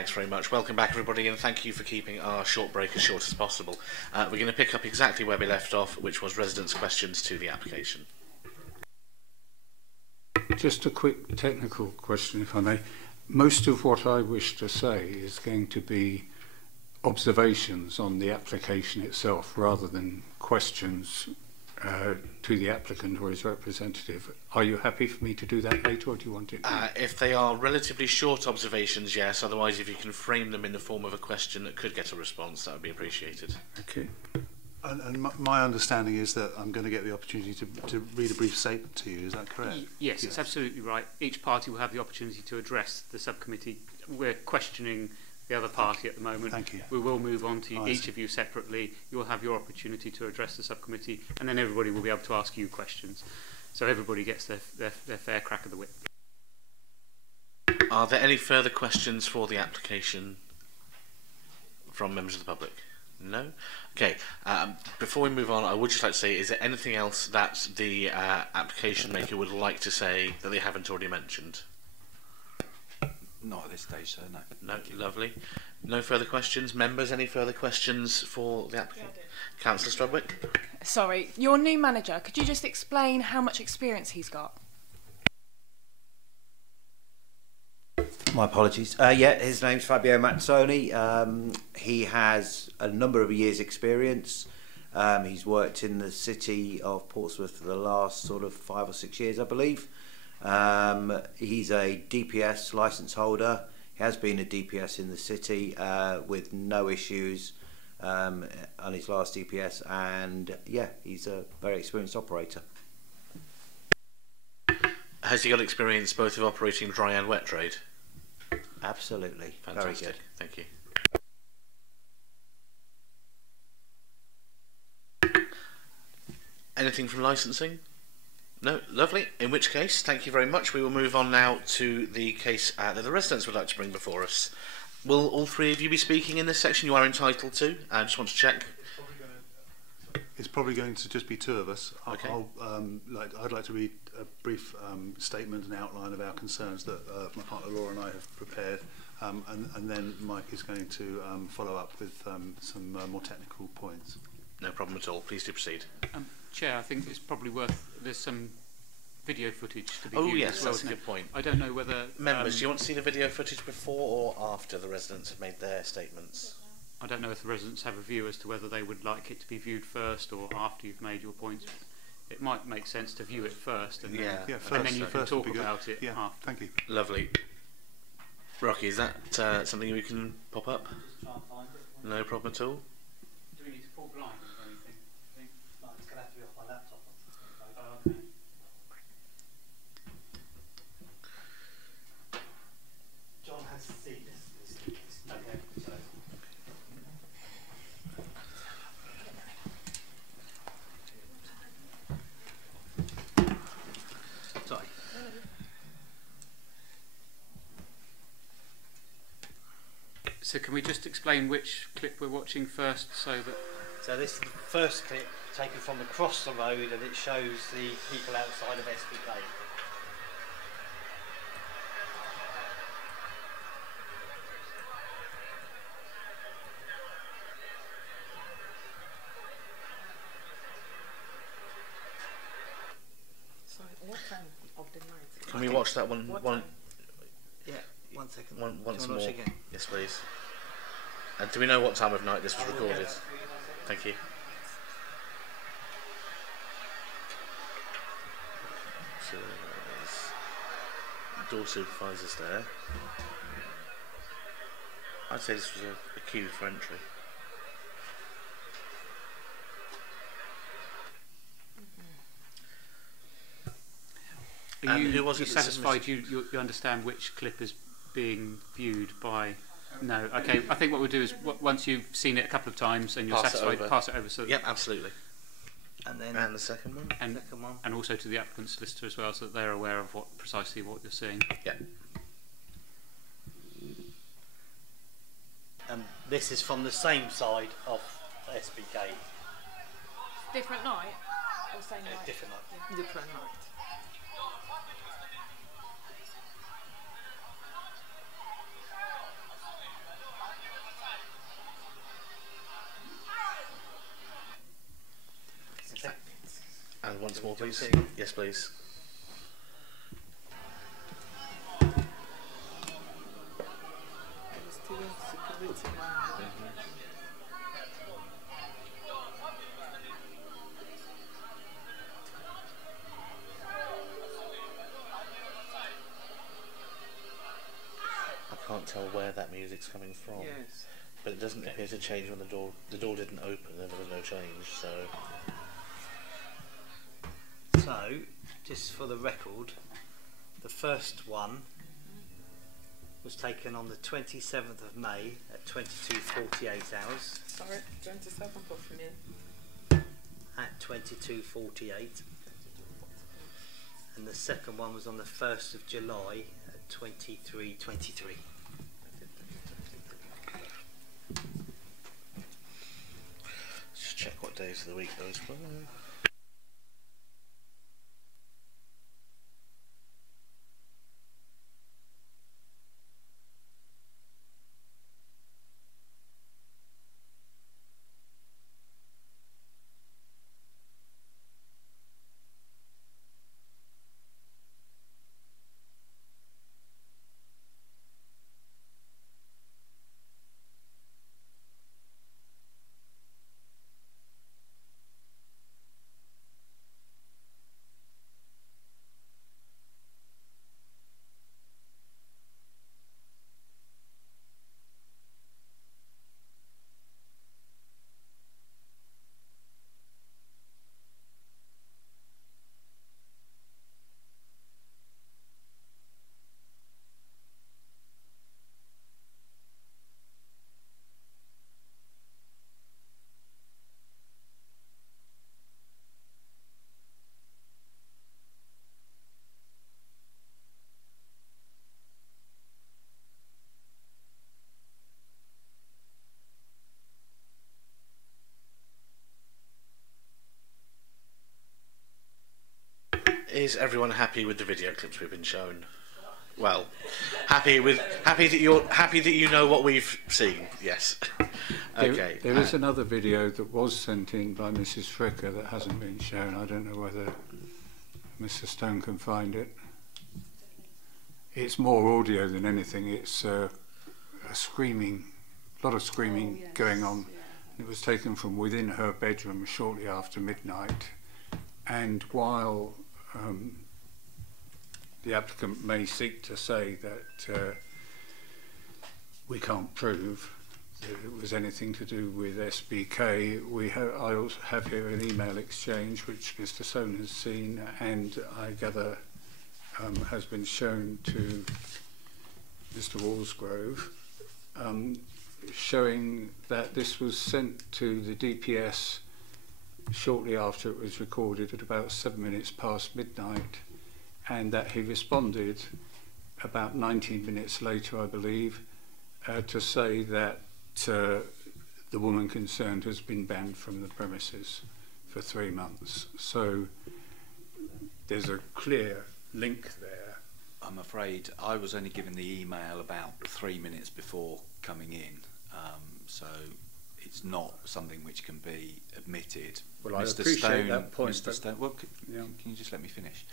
Thanks very much. Welcome back, everybody, and thank you for keeping our short break as short as possible. We're going to pick up exactly where we left off, which was residents' questions to the application. Just a quick technical question, if I may. Most of what I wish to say is going to be observations on the application itself rather than questions to the applicant or his representative. Are you happy for me to do that later, or do you want it? If they are relatively short observations, yes. Otherwise, if you can frame them in the form of a question that could get a response, that would be appreciated. Okay. And my understanding is that I'm going to get the opportunity to read a brief statement to you. Is that correct? Yes, it's absolutely right. Each party will have the opportunity to address the subcommittee. We're questioning the other party at the moment. Thank you. We will move on to each of you separately. You'll have your opportunity to address the subcommittee, and then everybody will be able to ask you questions. So everybody gets their fair crack of the whip. Are there any further questions for the application from members of the public? No? Okay. Before we move on, I would just like to say, is there anything else that the application maker would like to say that they haven't already mentioned? Not at this stage, sir, no. No, lovely. No further questions. Members, any further questions for the applicant? Yeah, Councillor Strudwick? Sorry, your new manager, could you just explain how much experience he's got? My apologies. Yeah, his name's Fabio Mazzoni. He has a number of years' experience. He's worked in the city of Portsmouth for the last sort of 5 or 6 years, I believe. He's a DPS licence holder. He has been a DPS in the city with no issues on his last DPS, and yeah, he's a very experienced operator. Has he got experience both of operating dry and wet trade? Absolutely. Fantastic. Very good. Thank you. Anything from licensing? No? Lovely. In which case, thank you very much. We will move on now to the case that the residents would like to bring before us. Will all three of you be speaking in this section? You are entitled to. I just want to check. It's probably going to just be two of us. Okay. I'd like to read a brief statement and outline of our concerns that my partner Laura and I have prepared, and then Mike is going to follow up with some more technical points. No problem at all. Please do proceed. Chair, I think it's probably worth, there's some video footage to be Oh viewed yes, as well, that's a good point. I don't know whether... Members, do you want to see the video footage before or after the residents have made their statements? I don't know if the residents have a view as to whether they would like it to be viewed first or after you've made your points. It might make sense to view it first, and then, and then you can talk about it after. Thank you. Lovely. Rocky, is that something we can pop up? No problem at all. Do we need to pull blind or anything? No, it's going to have to be off my laptop. Okay. John has to see this. Okay, so. Sorry. So can we just explain which clip we're watching first, so that... So this is the first clip taken from across the road, and it shows the people outside of SBK. Sorry, what time of the night? Can we watch that one? Yeah, 1 second. Once more. Again? Yes, please. And do we know what time of night this was recorded? Thank you. So there's door supervisors there. I'd say this was a queue for entry. Are you, who was it that satisfied you understand which clip is being viewed by... No, okay. I think what we'll do is once you've seen it a couple of times and you're satisfied, pass it over. So yep, absolutely. And then And the second one. And also to the applicant's solicitor as well, so that they're aware of precisely what you're seeing. Yeah. And this is from the same side of SBK. Different night? Or same night? Different night. Yeah. Different night. please. Yes, please. I can't tell where that music's coming from. Yes. But it doesn't appear to change when the door didn't open and there was no change, so... So, just for the record, the first one was taken on the 27th of May at 22:48 hours. Sorry, 27th of May. At 22:48. And the second one was on the 1st of July at 23:23. Just check what days of the week those were. Is everyone happy with the video clips we've been shown? Well, happy that you know what we've seen. Yes. Okay. There is another video that was sent in by Mrs. Fricker that hasn't been shown. I don't know whether Mr. Stone can find it. It's more audio than anything. It's a lot of screaming going on. It was taken from within her bedroom shortly after midnight, and while the applicant may seek to say that we can't prove that it was anything to do with SBK, I also have here an email exchange which Mr. Stone has seen, and I gather has been shown to Mr. Walsgrove, showing that this was sent to the DPS shortly after it was recorded at about 7 minutes past midnight, and that he responded about 19 minutes later, I believe, to say that the woman concerned has been banned from the premises for 3 months. So there's a clear link there. I'm afraid I was only given the email about 3 minutes before coming in, so it's not something which can be admitted. Well, I appreciate that point. Mr. Stone, well, can you just let me finish?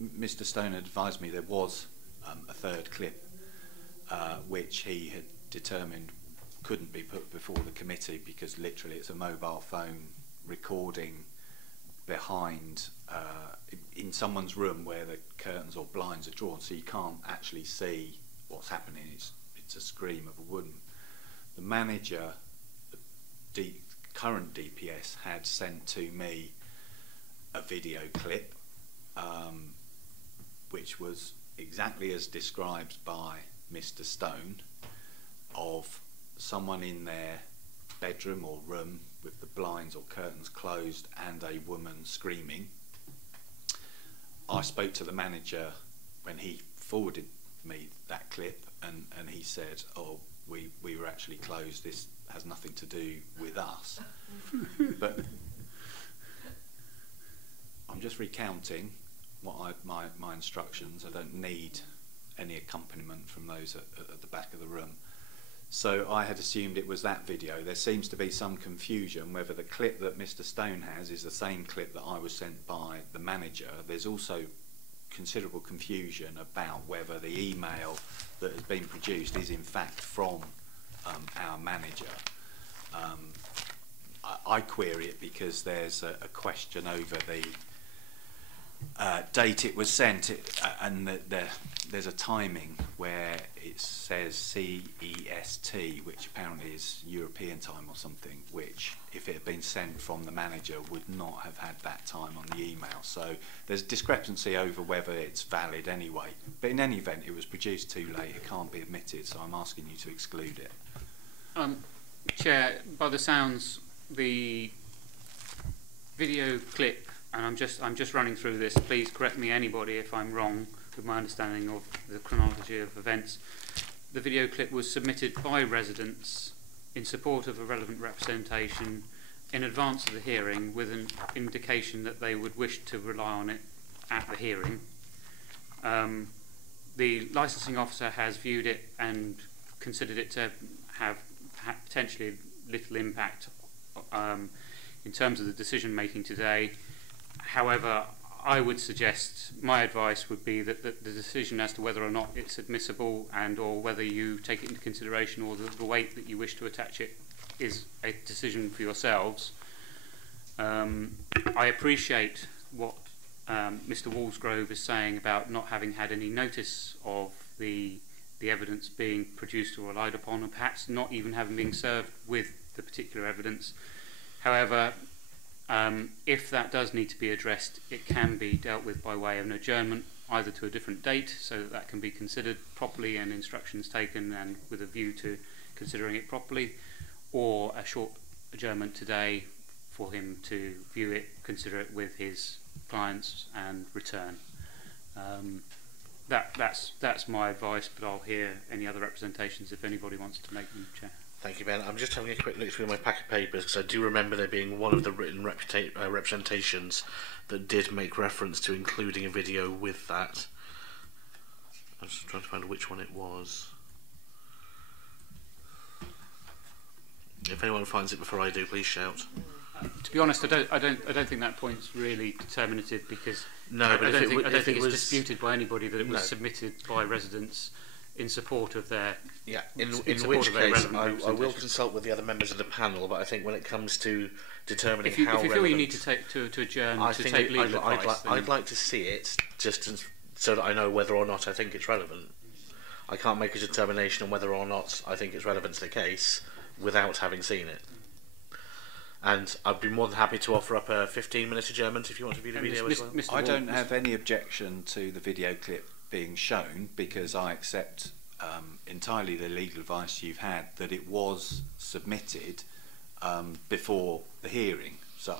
Mr. Stone advised me there was a third clip which he had determined couldn't be put before the committee because literally it's a mobile phone recording behind in someone's room where the curtains or blinds are drawn, so you can't actually see what's happening. It's a scream of a woman. The manager, the current DPS, had sent to me a video clip which was exactly as described by Mr. Stone, of someone in their bedroom or room with the blinds or curtains closed and a woman screaming. I spoke to the manager when he forwarded me that clip, and he said, oh, we were actually closed, this has nothing to do with us. But I'm just recounting what my instructions. I don't need any accompaniment from those at the back of the room. So I had assumed it was that video. There seems to be some confusion whether the clip that Mr. Stone has is the same clip that I was sent by the manager. There's also considerable confusion about whether the email that has been produced is in fact from our manager. I query it because there's a question over the date it was sent, and there's a timing where it says CEST, which apparently is European time or something, which if it had been sent from the manager would not have had that time on the email. So there's discrepancy over whether it's valid anyway, but in any event it was produced too late, it can't be admitted, so I'm asking you to exclude it. Chair, by the sounds, the video clip, and I'm just running through this, please correct me anybody if I'm wrong with my understanding of the chronology of events. The video clip was submitted by residents in support of a relevant representation in advance of the hearing, with an indication that they would wish to rely on it at the hearing. The licensing officer has viewed it and considered it to have potentially little impact in terms of the decision making today. However, I would suggest, my advice would be that the decision as to whether or not it's admissible and or whether you take it into consideration, or the weight that you wish to attach it, is a decision for yourselves. I appreciate what Mr. Walsgrove is saying about not having had any notice of the evidence being produced or relied upon, and perhaps not even having been served with the particular evidence. However, if that does need to be addressed, it can be dealt with by way of an adjournment, either to a different date, so that that can be considered properly and instructions taken and with a view to considering it properly, or a short adjournment today for him to view it, consider it with his clients and return. That's my advice, but I'll hear any other representations if anybody wants to make them, Chair. Thank you, Ben. I'm just having a quick look through my pack of papers because I do remember there being one of the written representations that did make reference to including a video with that. I'm just trying to find which one it was. If anyone finds it before I do, please shout. To be honest, I don't think that point's really determinative, because no, but I don't think it's disputed by anybody that it was submitted by residents in support of their. Yeah, in which case I will consult with the other members of the panel, but I think when it comes to determining if you how feel you need to take to adjourn to take legal advice, I'd like to see it just so that I know whether or not I think it's relevant. I can't make a determination on whether or not I think it's relevant to the case without having seen it. And I'd be more than happy to offer up a 15-minute adjournment if you want to view the video as well. I don't have any objection to the video clip being shown, because I accept entirely the legal advice you've had that it was submitted before the hearing. So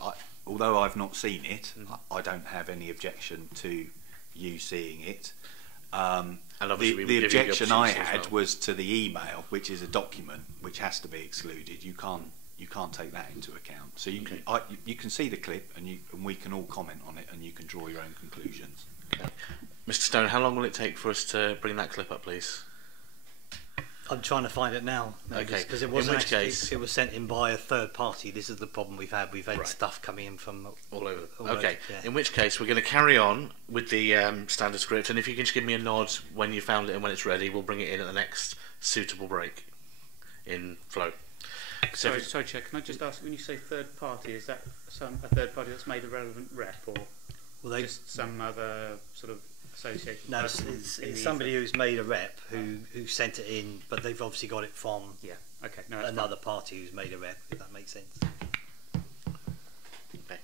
although I've not seen it, I don't have any objection to you seeing it. And obviously the objection I had was to the email, which is a document which has to be excluded. You can't take that into account. So you can see the clip, and we can all comment on it, and you can draw your own conclusions. Okay. Mr. Stone, how long will it take for us to bring that clip up, please? I'm trying to find it now. Okay. Because it wasn't actually, it was sent in by a third party. This is the problem we've had. We've had stuff coming in from all over. Okay. Yeah. In which case, we're going to carry on with the standard script, and if you can just give me a nod when you found it and when it's ready, we'll bring it in at the next suitable break in flow. Sorry, Chair, can I just ask, when you say third party, is that a third party that's made a relevant rep, or just some other sort of association? No, it's somebody who's made a rep who sent it in, but they've obviously got it from another party who's made a rep, if that makes sense. Okay.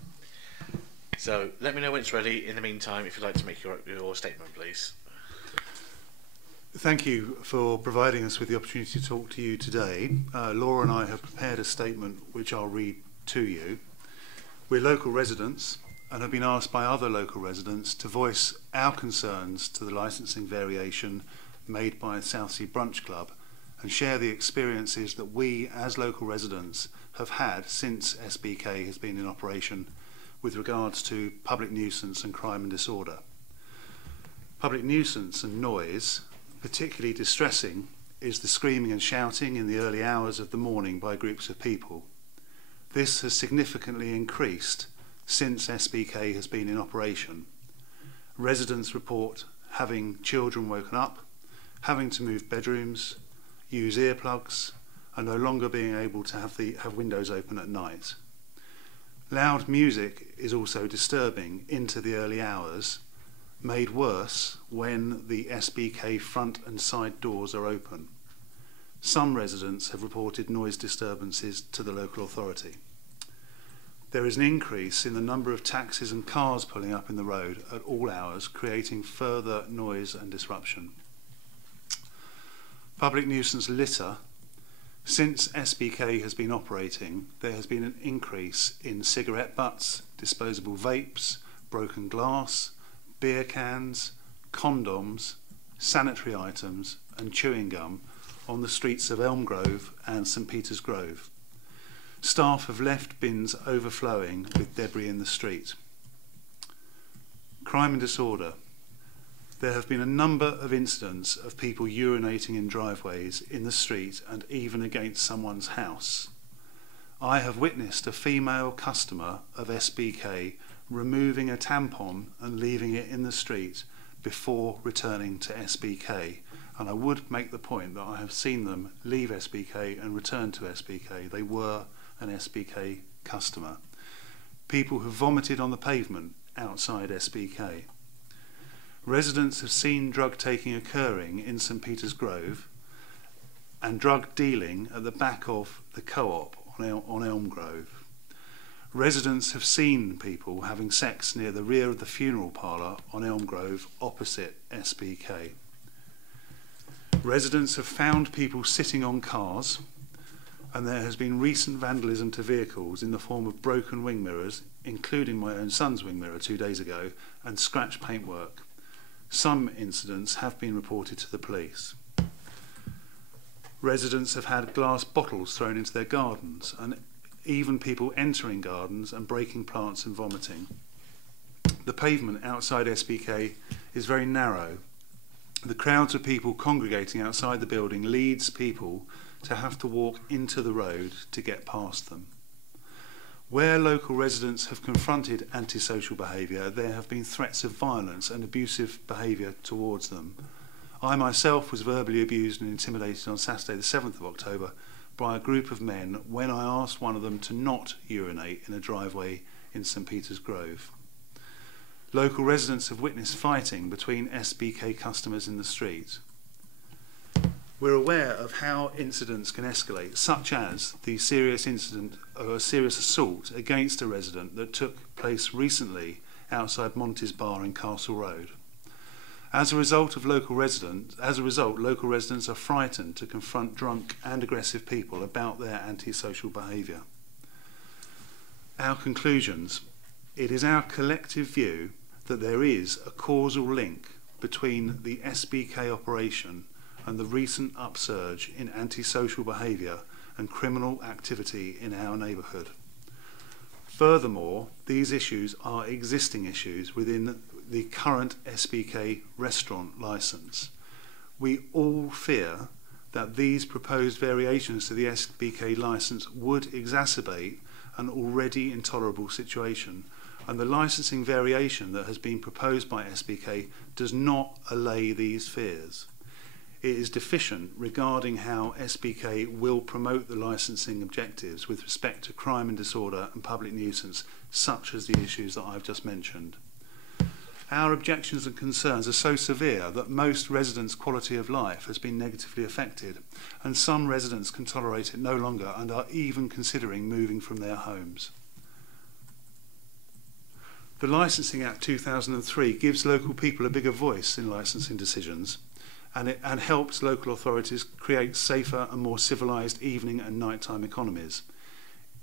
So let me know when it's ready. In the meantime, if you'd like to make your statement, please. Thank you for providing us with the opportunity to talk to you today. Laura and I have prepared a statement which I'll read to you. We're local residents and have been asked by other local residents to voice our concerns to the licensing variation made by Southsea Brunch Club and share the experiences that we as local residents have had since SBK has been in operation with regards to public nuisance and crime and disorder. Public nuisance and noise, particularly distressing is the screaming and shouting in the early hours of the morning by groups of people. This has significantly increased since SBK has been in operation. Residents report having children woken up, having to move bedrooms, use earplugs, and no longer being able to have windows open at night. Loud music is also disturbing into the early hours, made worse when the SBK front and side doors are open. Some residents have reported noise disturbances to the local authority. There is an increase in the number of taxis and cars pulling up in the road at all hours, creating further noise and disruption. Public nuisance litter. Since SBK has been operating, there has been an increase in cigarette butts, disposable vapes, broken glass, beer cans, condoms, sanitary items and chewing gum on the streets of Elm Grove and St Peter's Grove. Staff have left bins overflowing with debris in the street. Crime and disorder. There have been a number of incidents of people urinating in driveways, in the street and even against someone's house. I have witnessed a female customer of SBK removing a tampon and leaving it in the street before returning to SBK, and I would make the point that I have seen them leave SBK and return to SBK. They were an SBK customer. People have vomited on the pavement outside SBK. Residents have seen drug taking occurring in St Peter's Grove and drug dealing at the back of the co-op on Elm Grove. Residents have seen people having sex near the rear of the funeral parlour on Elm Grove opposite SBK. Residents have found people sitting on cars, and there has been recent vandalism to vehicles in the form of broken wing mirrors, including my own son's wing mirror 2 days ago, and scratch paintwork. Some incidents have been reported to the police. Residents have had glass bottles thrown into their gardens, and even people entering gardens and breaking plants and vomiting. The pavement outside SBK is very narrow. The crowds of people congregating outside the building leads people to have to walk into the road to get past them. Where local residents have confronted antisocial behaviour, there have been threats of violence and abusive behaviour towards them. I myself was verbally abused and intimidated on Saturday the 7th of October by a group of men when I asked one of them to not urinate in a driveway in St Peter's Grove. Local residents have witnessed fighting between SBK customers in the street. We're aware of how incidents can escalate, such as the serious incident of a serious assault against a resident that took place recently outside Monty's Bar in Castle Road. As a result, local residents are frightened to confront drunk and aggressive people about their antisocial behaviour. Our conclusions. It is our collective view that there is a causal link between the SBK operation and the recent upsurge in antisocial behaviour and criminal activity in our neighbourhood. Furthermore, these issues are existing issues within the current SBK restaurant licence. We all fear that these proposed variations to the SBK licence would exacerbate an already intolerable situation, and the licensing variation that has been proposed by SBK does not allay these fears. It is deficient regarding how SBK will promote the licensing objectives with respect to crime and disorder and public nuisance, such as the issues that I've just mentioned. Our objections and concerns are so severe that most residents' quality of life has been negatively affected, and some residents can tolerate it no longer and are even considering moving from their homes. The Licensing Act 2003 gives local people a bigger voice in licensing decisions, and helps local authorities create safer and more civilised evening and nighttime economies.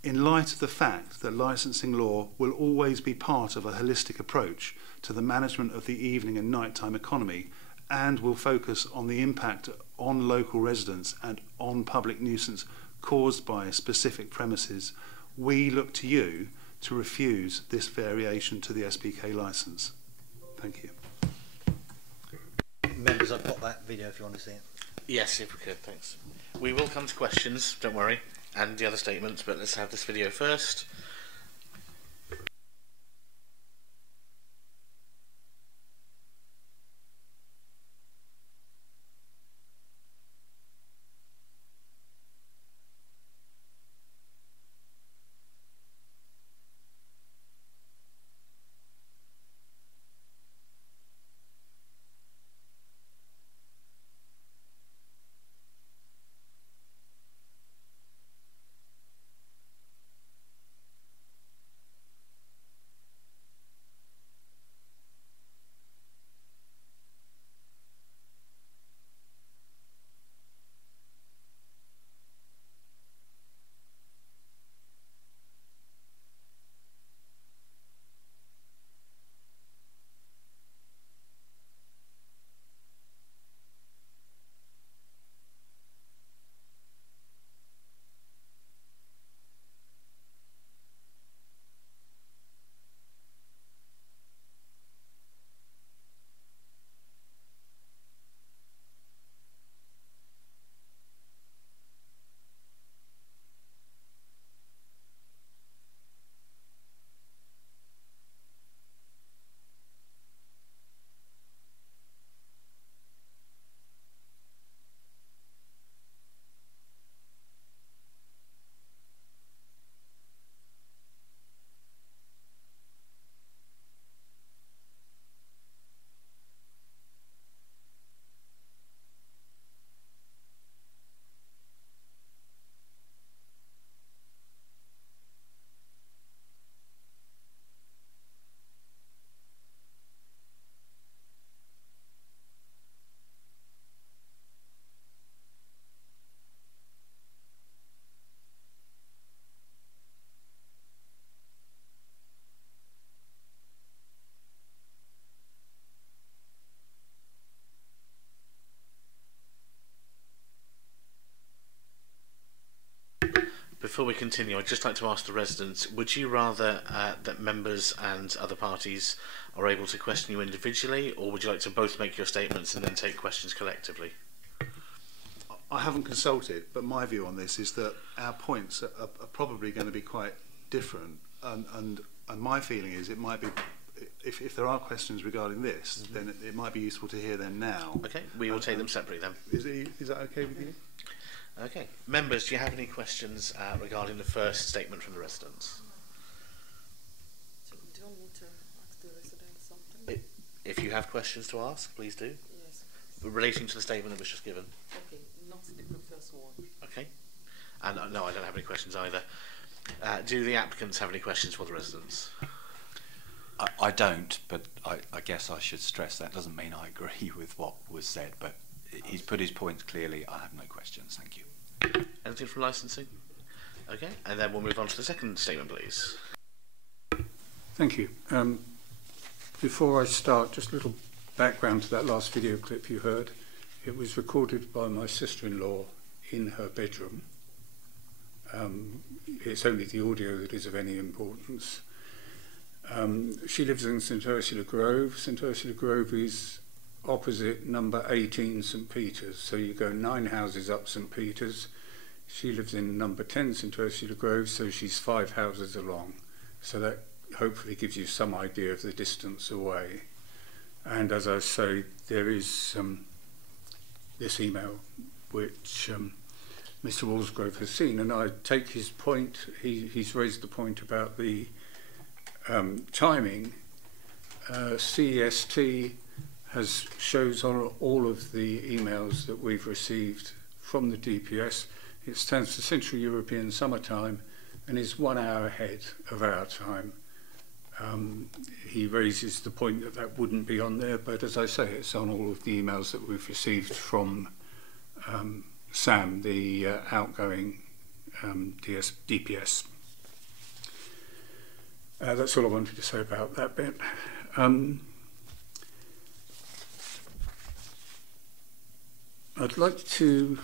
In light of the fact that licensing law will always be part of a holistic approach to the management of the evening and nighttime economy, and will focus on the impact on local residents and on public nuisance caused by specific premises, we look to you to refuse this variation to the SBK licence. Thank you. Members, I've got that video if you want to see it. Yes, if we could, thanks. We will come to questions, don't worry, and the other statements, but let's have this video first. Before we continue, I'd just like to ask the residents, would you rather that members and other parties are able to question you individually, or would you like to both make your statements and then take questions collectively? I haven't consulted, but my view on this is that our points are probably going to be quite different, and my feeling is it might be, if there are questions regarding this, then it might be useful to hear them now. Okay, we will take them separately then. Is that okay with you? Okay. Members, do you have any questions regarding the first statement from the residents? So do you want me to ask the residents something? If you have questions to ask, please do. Yes. Relating to the statement that was just given. Okay, not the first one. Okay. And no, I don't have any questions either. Do the applicants have any questions for the residents? I don't, but I guess I should stress that doesn't mean I agree with what was said, but he's put his points clearly. I have no questions. Thank you. Anything from licensing? Okay, and then we'll move on to the second statement, please. Thank you. Before I start, just a little background to that last video clip you heard. It was recorded by my sister-in-law in her bedroom. It's only the audio that is of any importance. She lives in St Ursula Grove. St Ursula Grove is opposite number 18 St Peter's, so you go 9 houses up St Peter's. She lives in number 10 St Ursula Grove, so she's 5 houses along. So that hopefully gives you some idea of the distance away. And as I say, there is this email which Mr Walsgrove has seen, and I take his point. He's raised the point about the timing. CEST shows on all of the emails that we've received from the DPS. It stands for Central European Summertime and is 1 hour ahead of our time. He raises the point that that wouldn't be on there, but as I say, it's on all of the emails that we've received from Sam, the outgoing DPS. That's all I wanted to say about that bit. I'd like to,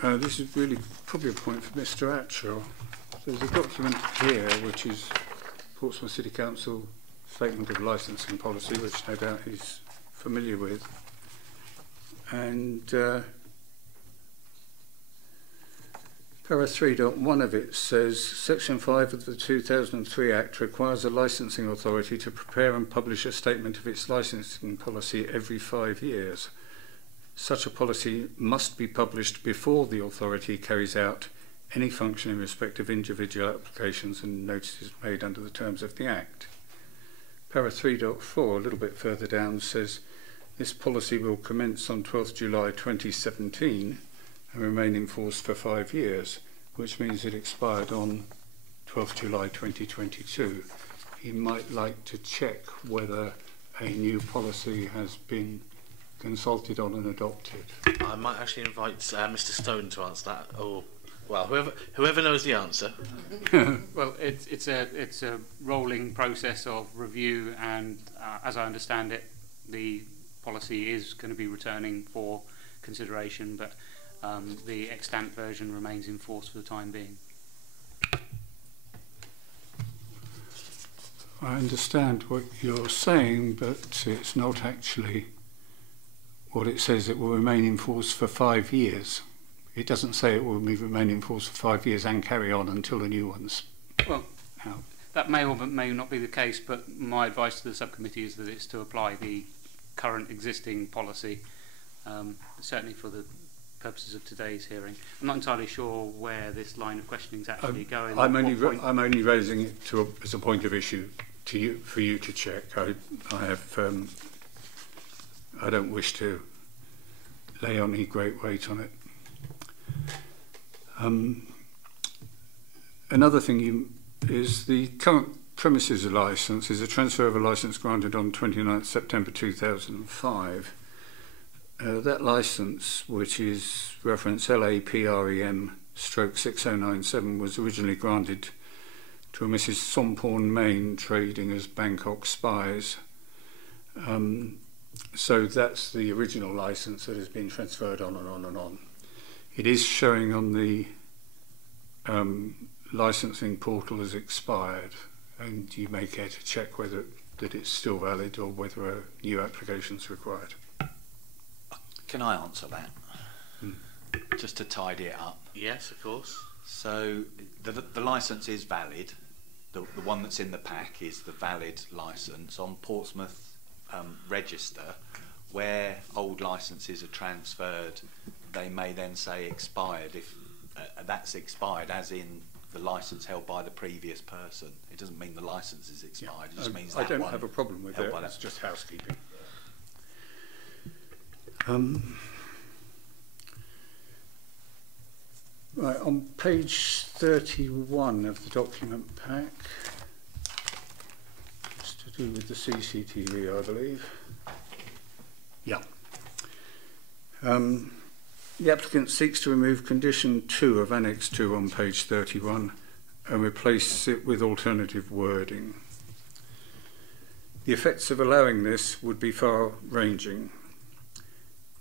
this is really probably a point for Mr Atchell. There's a document here which is Portsmouth City Council Statement of Licensing Policy, which no doubt he's familiar with. And Para 3.1 of it says, Section 5 of the 2003 Act requires a licensing authority to prepare and publish a statement of its licensing policy every 5 years. Such a policy must be published before the authority carries out any function in respect of individual applications and notices made under the terms of the Act. Para 3.4, a little bit further down, says, this policy will commence on 12th July 2017 and remain in force for 5 years, which means it expired on 12th July 2022. He might like to check whether a new policy has been consulted on and adopted. I might actually invite Mr. Stone to answer that, or well, whoever knows the answer. Well, it's a rolling process of review, and as I understand it, the policy is going to be returning for consideration, but the extant version remains in force for the time being. I understand what you're saying, but it's not actually what it says. It will remain in force for 5 years. It doesn't say it will remain in force for 5 years and carry on until the new one's Well, out. that may or may not be the case, but my advice to the subcommittee is that it's to apply the current existing policy, certainly for the purposes of today's hearing. I'm not entirely sure where this line of questioning is actually going. I'm only raising it as a point of issue to you, for you to check. I don't wish to lay any great weight on it. Another thing is the current premises licence is a transfer of a licence granted on 29th September 2005. That licence, which is reference LAPREM/6097, was originally granted to a Mrs. Somporn Main trading as Bangkok Spies. So that's the original licence that has been transferred on and on and on. It is showing on the licensing portal as expired, and you may care to check whether that it's still valid or whether a new application is required. Can I answer that? Just to tidy it up. Yes, of course. So the licence is valid. The one that's in the pack is the valid licence. On Portsmouth register, where old licences are transferred, they may then say expired if that's expired, as in the licence held by the previous person. It doesn't mean the licence is expired. It just means that I don't one have a problem with held it. by It's that. just housekeeping. Right, on page 31 of the document pack, it's to do with the CCTV, I believe. Yeah. The applicant seeks to remove condition 2 of Annex 2 on page 31 and replace it with alternative wording. The effects of allowing this would be far-ranging.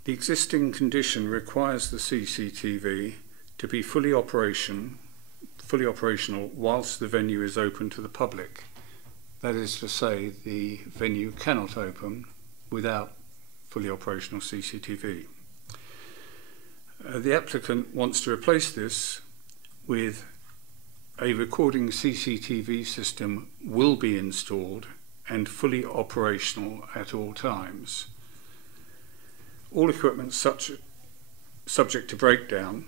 The existing condition requires the CCTV to be fully operational whilst the venue is open to the public. That is to say, the venue cannot open without fully operational CCTV. The applicant wants to replace this with a recording CCTV system will be installed and fully operational at all times. All equipment subject to breakdown,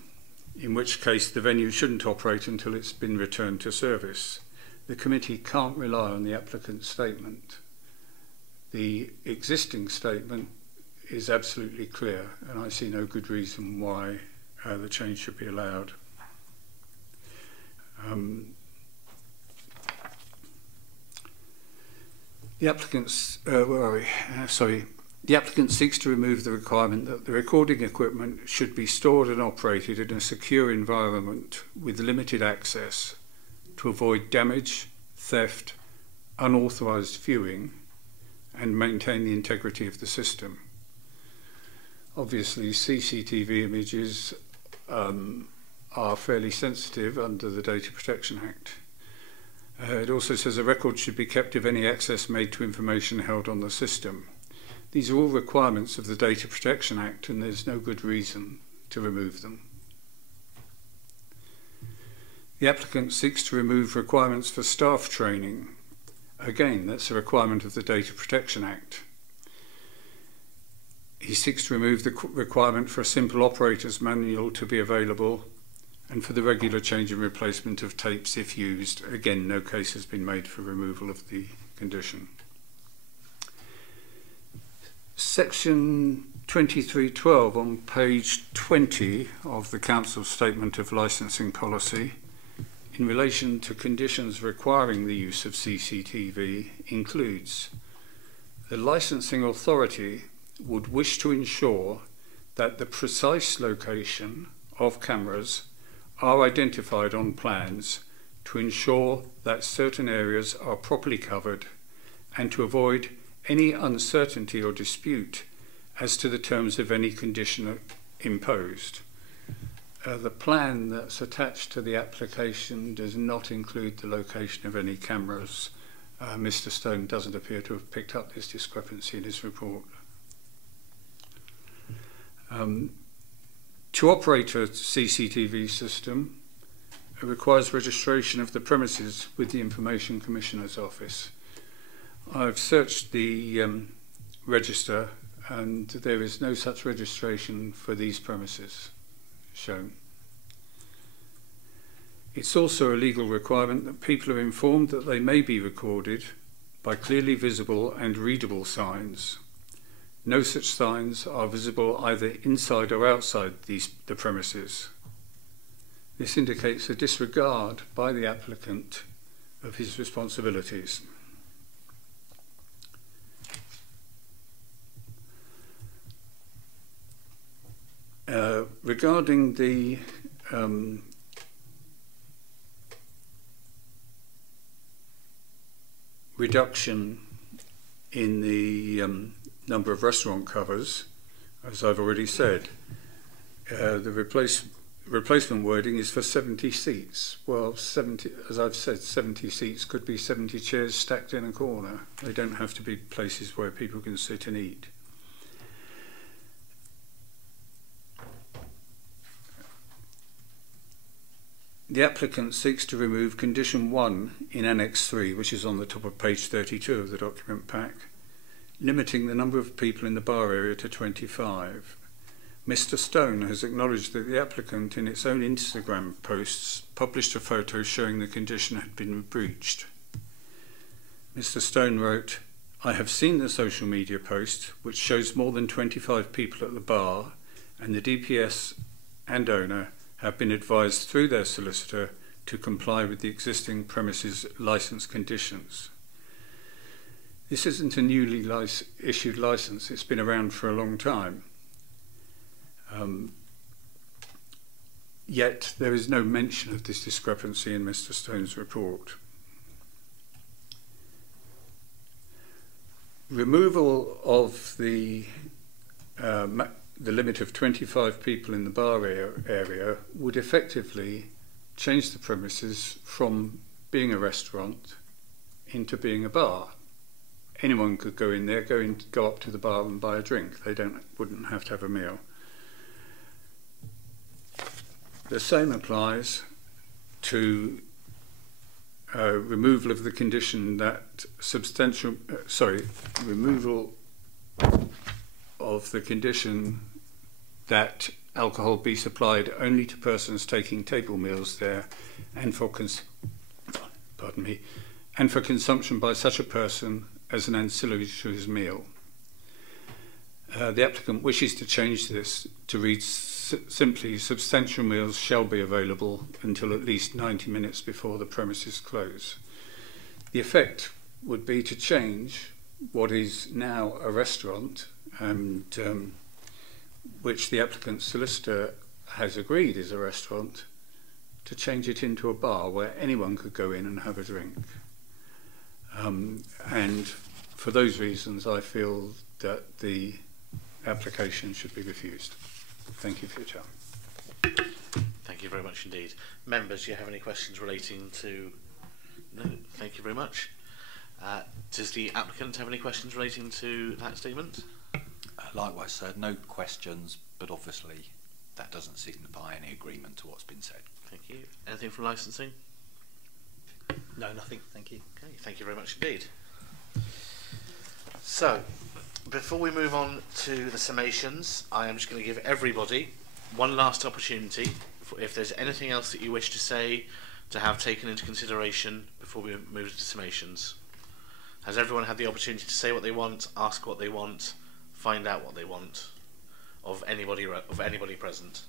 in which case the venue shouldn't operate until it's been returned to service. The committee can't rely on the applicant's statement. The existing statement is absolutely clear, and I see no good reason why the change should be allowed. The applicant seeks to remove the requirement that the recording equipment should be stored and operated in a secure environment with limited access to avoid damage, theft, unauthorised viewing, and maintain the integrity of the system. Obviously, CCTV images are fairly sensitive under the Data Protection Act. It also says a record should be kept of any access made to information held on the system. These are all requirements of the Data Protection Act, and there's no good reason to remove them. The applicant seeks to remove requirements for staff training. Again, that's a requirement of the Data Protection Act. He seeks to remove the requirement for a simple operator's manual to be available and for the regular change and replacement of tapes if used. Again, no case has been made for removal of the condition. Section 2312 on page 20 of the Council Statement of Licensing Policy in relation to conditions requiring the use of CCTV includes: the licensing authority would wish to ensure that the precise location of cameras are identified on plans to ensure that certain areas are properly covered and to avoid any uncertainty or dispute as to the terms of any condition imposed. The plan that's attached to the application does not include the location of any cameras. Mr. Stone doesn't appear to have picked up this discrepancy in his report. To operate a CCTV system, it requires registration of the premises with the Information Commissioner's Office. I've searched the register and there is no such registration for these premises shown. It's also a legal requirement that people are informed that they may be recorded by clearly visible and readable signs. No such signs are visible either inside or outside the premises. This indicates a disregard by the applicant of his responsibilities. Regarding the reduction in the number of restaurant covers, as I've already said, the replacement wording is for 70 seats. Well, 70, as I've said, 70 seats could be 70 chairs stacked in a corner. They don't have to be places where people can sit and eat. The applicant seeks to remove condition 1 in Annex 3, which is on the top of page 32 of the document pack, limiting the number of people in the bar area to 25. Mr. Stone has acknowledged that the applicant in its own Instagram posts published a photo showing the condition had been breached. Mr. Stone wrote, "I have seen the social media post which shows more than 25 people at the bar, and the DPS and owner have been advised through their solicitor to comply with the existing premises licence conditions." This isn't a newly issued licence, it's been around for a long time. Yet there is no mention of this discrepancy in Mr. Stone's report. Removal of the limit of 25 people in the bar area would effectively change the premises from being a restaurant into being a bar. Anyone could go in there, go up to the bar and buy a drink. They wouldn't have to have a meal. The same applies to removal of the condition that removal of the condition that alcohol be supplied only to persons taking table meals there and for consumption by such a person as an ancillary to his meal. The applicant wishes to change this to read simply, substantial meals shall be available until at least 90 minutes before the premises close. The effect would be to change what is now a restaurant and which the applicant's solicitor has agreed is a restaurant, to change it into a bar where anyone could go in and have a drink. And for those reasons, I feel that the application should be refused. Thank you for your time. Thank you very much indeed. Members, do you have any questions relating to... No, thank you very much. Does the applicant have any questions relating to that statement? Likewise, sir, no questions, but obviously that doesn't signify any agreement to what's been said. Thank you. Anything from licensing? No, nothing. Thank you. Okay, thank you very much indeed. So, before we move on to the summations, I am just going to give everybody one last opportunity for if there's anything else that you wish to say, to have taken into consideration before we move to the summations. Has everyone had the opportunity to say what they want, ask what they want, find out what they want of anybody present?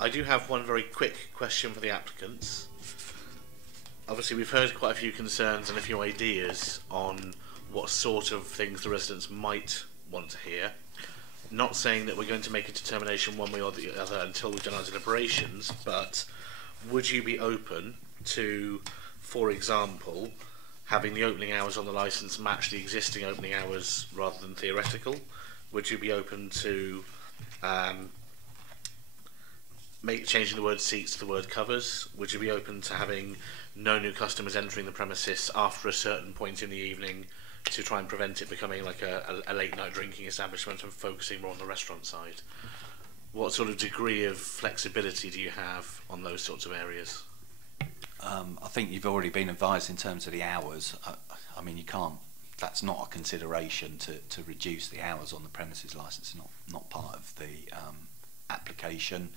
I do have one very quick question for the applicants. Obviously, we've heard quite a few concerns and a few ideas on what sort of things the residents might want to hear. Not saying that we're going to make a determination one way or the other until we've done our deliberations, but would you be open to, for example, having the opening hours on the licence match the existing opening hours rather than theoretical? Would you be open to changing the word seats to the word covers? Would you be open to having no new customers entering the premises after a certain point in the evening to try and prevent it becoming like a late night drinking establishment and focusing more on the restaurant side? What sort of degree of flexibility do you have on those sorts of areas? I think you've already been advised in terms of the hours. I mean, you can't, that's not a consideration to reduce the hours on the premises licence, not part of the application.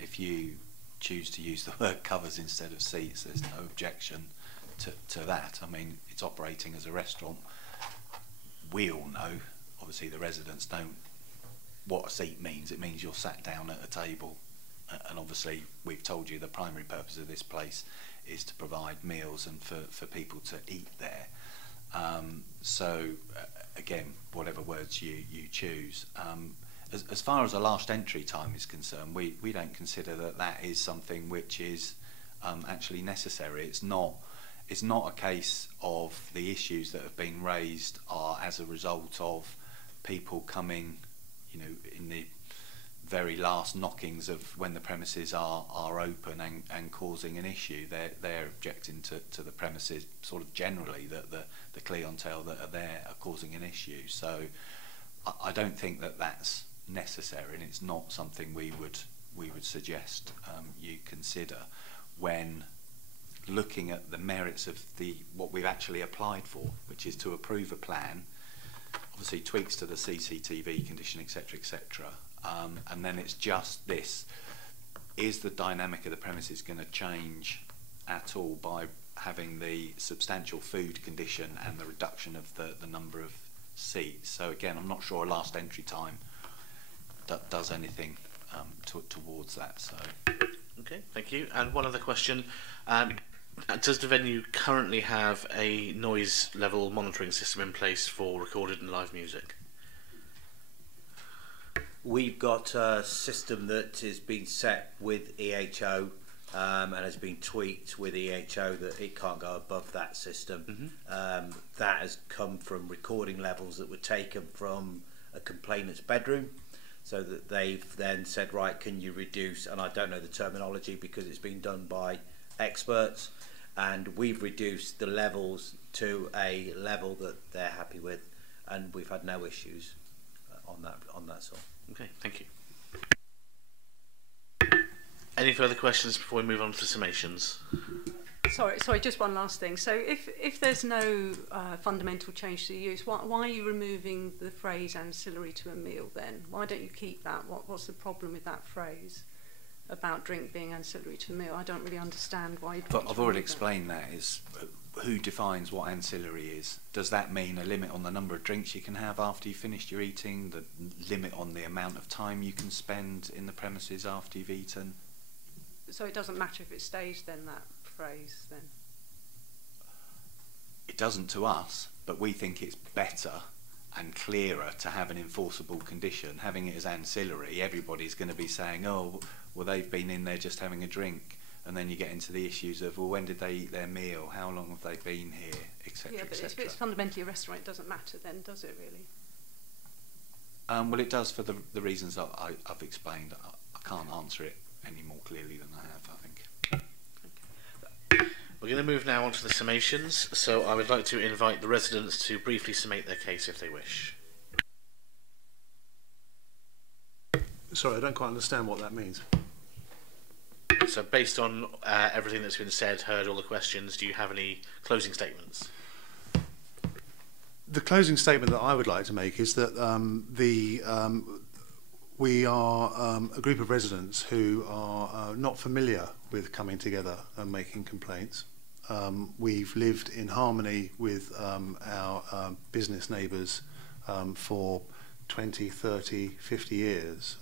If you choose to use the word covers instead of seats, there's no objection to that. I mean, it's operating as a restaurant. We all know, obviously the residents don't, what a seat means. It means you're sat down at a table, and obviously we've told you the primary purpose of this place is to provide meals and for people to eat there. Again, whatever words you choose. As far as the last entry time is concerned, we don't consider that is something which is actually necessary. It's not a case of the issues that have been raised are as a result of people coming, you know, in the very last knockings of when the premises are open and causing an issue. They're objecting to the premises sort of generally, that the clientele that are there are causing an issue. So I don't think that's necessary, and it's not something we would suggest you consider when looking at the merits of what we've actually applied for, which is to approve a plan, obviously tweaks to the CCTV condition, etc., etc., and then it's just this: is the dynamic of the premises going to change at all by having the substantial food condition and the reduction of the number of seats? So again, I'm not sure a last entry time does anything towards that. So. Okay, thank you. And one other question. Does the venue currently have a noise level monitoring system in place for recorded and live music? We've got a system that has been set with EHO and has been tweaked with EHO that it can't go above that system. Mm-hmm. That has come from recording levels that were taken from a complainant's bedroom, so that they've then said, right, can you reduce, and I don't know the terminology because it's been done by experts, and we've reduced the levels to a level that they're happy with, and we've had no issues on that sort. Okay, thank you. Any further questions before we move on to the summations? Sorry, just one last thing. So if there's no fundamental change to the use, why are you removing the phrase ancillary to a meal then? Why don't you keep that? What's the problem with that phrase about drink being ancillary to a meal? I don't really understand why you'd But I've already explained that is who defines what ancillary is. Does that mean a limit on the number of drinks you can have after you've finished your eating, the limit on the amount of time you can spend in the premises after you've eaten? So it doesn't matter if it stays then, that phrase then? It doesn't to us, but we think it's better and clearer to have an enforceable condition. Having it as ancillary, everybody's going to be saying, oh, well, they've been in there just having a drink, and then you get into the issues of, well, when did they eat their meal, how long have they been here, etc., Yeah, but if it's fundamentally a restaurant, it doesn't matter then, does it really? Well, it does for the reasons I've explained. I can't answer it any more clearly than I have, I think. We're going to move now on to the summations, so I would like to invite the residents to briefly summate their case if they wish. Sorry, I don't quite understand what that means. So based on everything that's been said, heard all the questions, do you have any closing statements? The closing statement that I would like to make is that we are a group of residents who are not familiar with coming together and making complaints. We've lived in harmony with our business neighbours for 20, 30, 50 years.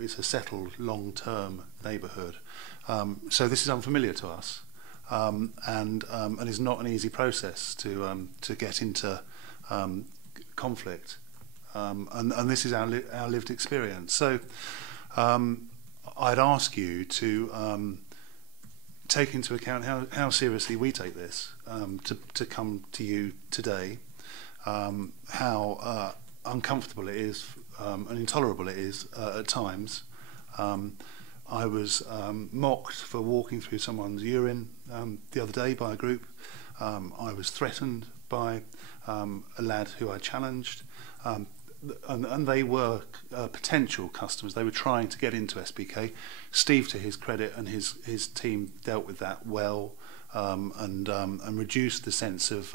It's a settled long-term neighbourhood. So this is unfamiliar to us, and is not an easy process to get into conflict. And this is our lived experience. So I'd ask you to take into account how seriously we take this, to come to you today, how uncomfortable it is and intolerable it is at times. I was mocked for walking through someone's urine the other day by a group. I was threatened by a lad who I challenged, and they were potential customers. They were trying to get into SBK. Steve, to his credit, and his team dealt with that well, and reduced the sense of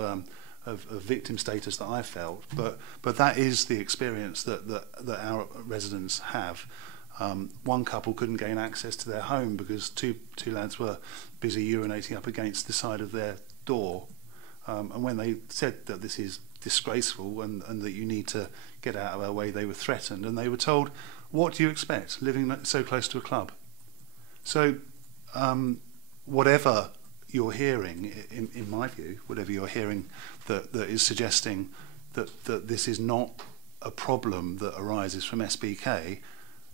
victim status that I felt. But that is the experience that our residents have. One couple couldn't gain access to their home because two lads were busy urinating up against the side of their door. And when they said that this is disgraceful and that you need to get out of our way, they were threatened, and they were told, what do you expect, living so close to a club? So whatever you're hearing, in my view, whatever you're hearing that is suggesting that this is not a problem that arises from SBK,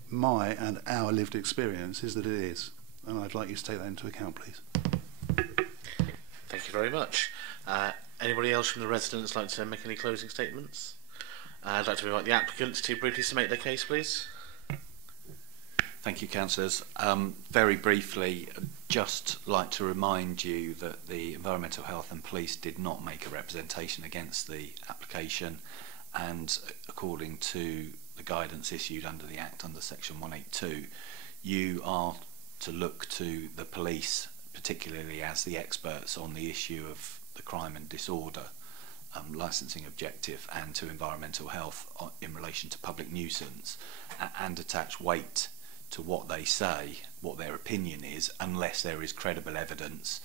my and our lived experience is that it is. And I'd like you to take that into account, please. Thank you very much. Anybody else from the residents like to make any closing statements? I'd like to invite the applicants to briefly submit their case, please. Thank you, councillors. Very briefly, just like to remind you that the Environmental Health and Police did not make a representation against the application, and according to the guidance issued under the Act under Section 182, you are to look to the police, particularly as the experts on the issue of the crime and disorder licensing objective, and to environmental health in relation to public nuisance, and attach weight to what they say, what their opinion is, unless there is credible evidence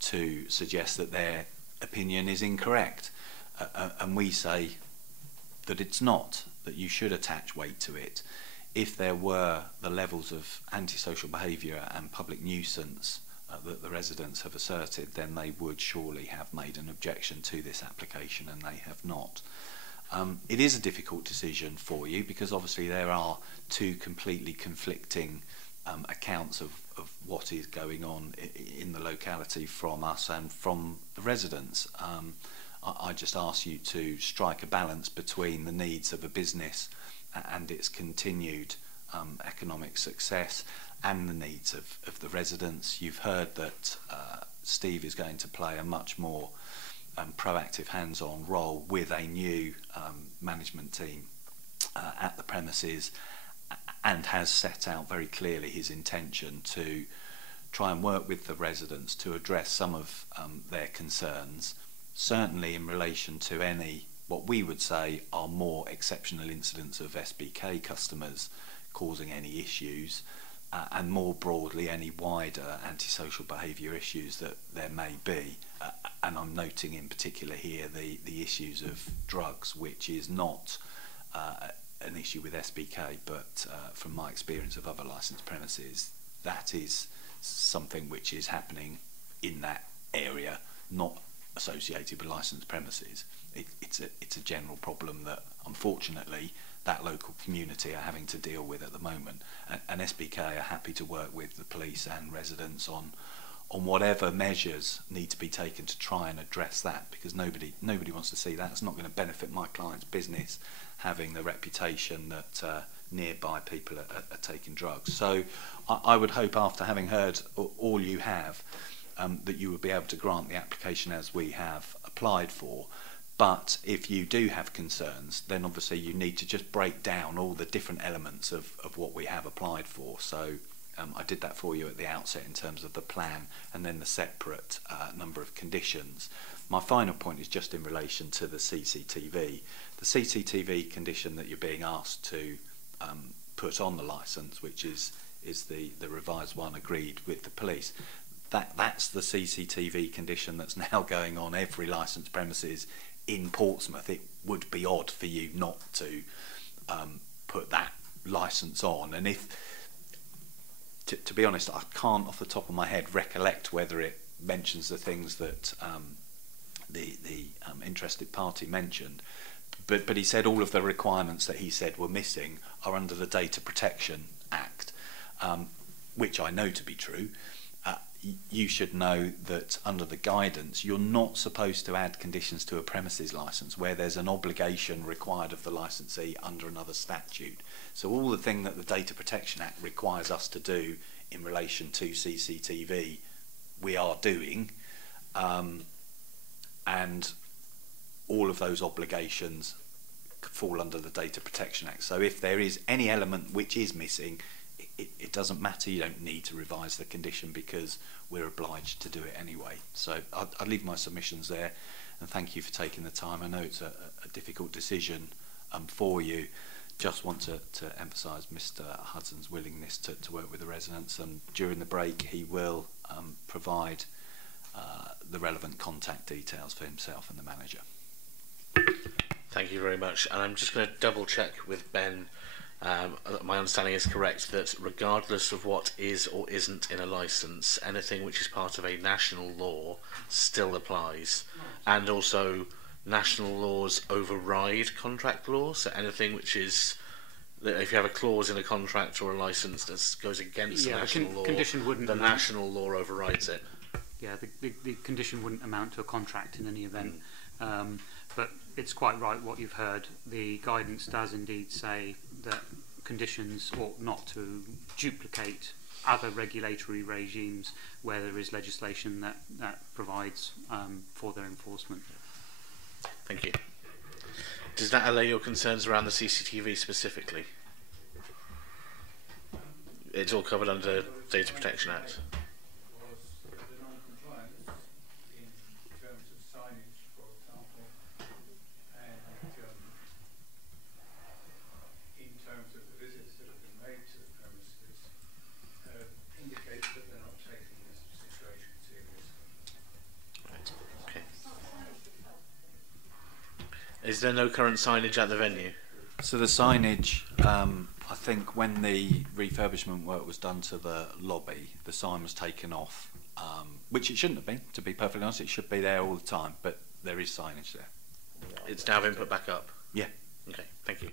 to suggest that their opinion is incorrect. And we say that it's not, that you should attach weight to it. If there were the levels of antisocial behaviour and public nuisance that the residents have asserted, then they would surely have made an objection to this application, and they have not. It is a difficult decision for you because obviously there are two completely conflicting accounts of what is going on in the locality from us and from the residents. I just ask you to strike a balance between the needs of a business and its continued economic success and the needs of the residents. You've heard that Steve is going to play a much more proactive, hands-on role with a new management team at the premises, and has set out very clearly his intention to try and work with the residents to address some of their concerns, certainly in relation to any, what we would say, are more exceptional incidents of SBK customers causing any issues, and more broadly any wider antisocial behaviour issues that there may be. And I'm noting in particular here the issues of drugs, which is not an issue with SBK, but from my experience of other licensed premises, that is something which is happening in that area, not associated with licensed premises. It's a general problem that unfortunately that local community are having to deal with at the moment, and SBK are happy to work with the police and residents on whatever measures need to be taken to try and address that, because nobody wants to see that. It's not going to benefit my client's business having the reputation that nearby people are taking drugs. So I would hope, after having heard all you have, that you would be able to grant the application as we have applied for, But if you do have concerns, then obviously you need to just break down all the different elements of what we have applied for. So I did that for you at the outset in terms of the plan and then the separate number of conditions. My final point is just in relation to the CCTV. The CCTV condition that you're being asked to put on the licence, which is the revised one agreed with the police, that's the CCTV condition that's now going on every licensed premises in Portsmouth. It would be odd for you not to put that licence on. And if, to be honest, I can't off the top of my head recollect whether it mentions the things that the interested party mentioned, but he said all of the requirements that he said were missing are under the Data Protection Act, which I know to be true. You should know that under the guidance you're not supposed to add conditions to a premises licence where there's an obligation required of the licensee under another statute. So all the thing that the Data Protection Act requires us to do in relation to CCTV we are doing, and all of those obligations fall under the Data Protection Act. So if there is any element which is missing, it doesn't matter. You don't need to revise the condition because we're obliged to do it anyway. So I'll leave my submissions there, and thank you for taking the time. I know it's a difficult decision for you. Just want to emphasise Mr. Hudson's willingness to work with the residents, and during the break he will provide the relevant contact details for himself and the manager. Thank you very much. And I'm just going to double check with Ben. My understanding is correct that regardless of what is or isn't in a licence, anything which is part of a national law still applies. And also national laws override contract laws, so anything which is, if you have a clause in a contract or a licence that goes against the national law, the national law overrides it. Yeah, the condition wouldn't amount to a contract in any event. But it's quite right what you've heard. The guidance does indeed say that conditions ought not to duplicate other regulatory regimes where there is legislation that provides for their enforcement. Thank you. Does that allay your concerns around the CCTV specifically? It's all covered under Data Protection Act. Is there no current signage at the venue? So the signage, I think when the refurbishment work was done to the lobby, the sign was taken off, which it shouldn't have been, to be perfectly honest. It should be there all the time, but there is signage there. It's now been put back up? Yeah. Okay, thank you.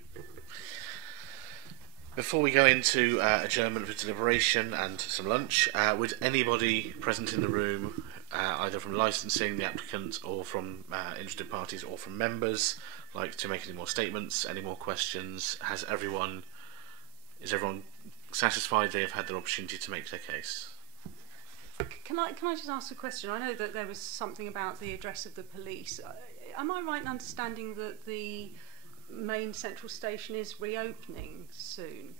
Before we go into adjournment for deliberation and some lunch, would anybody present in the room, either from licensing, the applicant, or from interested parties, or from members, like to make any more statements, any more questions? Is everyone satisfied they have had their opportunity to make their case? Can I just ask a question? I know that there was something about the address of the police. Am I right in understanding that the main central station is reopening soon?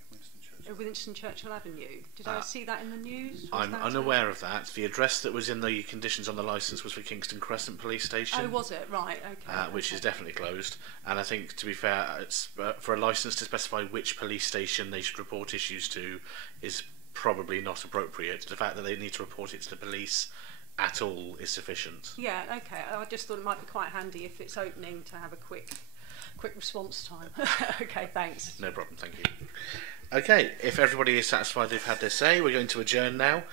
Winston Churchill Avenue. Did I see that in the news? I'm unaware of that. The address that was in the conditions on the licence was for Kingston Crescent Police Station. Oh, was it? Right, okay. Which is definitely closed. And I think, to be fair, it's, for a licence to specify which police station they should report issues to is probably not appropriate. The fact that they need to report it to the police at all is sufficient. Yeah, okay. I just thought it might be quite handy if it's opening to have a quick response time. Okay, thanks. No problem, thank you. Okay, if everybody is satisfied they've had their say, we're going to adjourn now.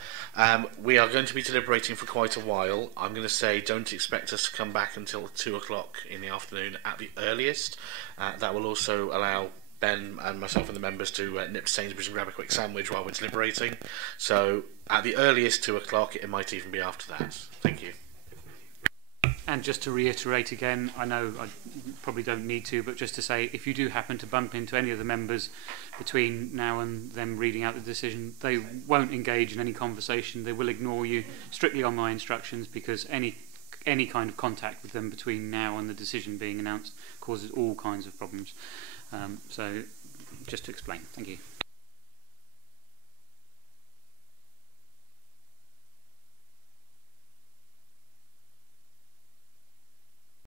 We are going to be deliberating for quite a while. I'm going to say don't expect us to come back until 2 o'clock in the afternoon at the earliest. That will also allow Ben and myself and the members to nip to Sainsbury's and grab a quick sandwich while we're deliberating. So at the earliest 2 o'clock, it might even be after that. Thank you. And just to reiterate again, I know I probably don't need to, but just to say, if you do happen to bump into any of the members between now and them reading out the decision, they won't engage in any conversation. They will ignore you strictly on my instructions, because any any kind of contact with them between now and the decision being announced causes all kinds of problems. So just to explain. Thank you.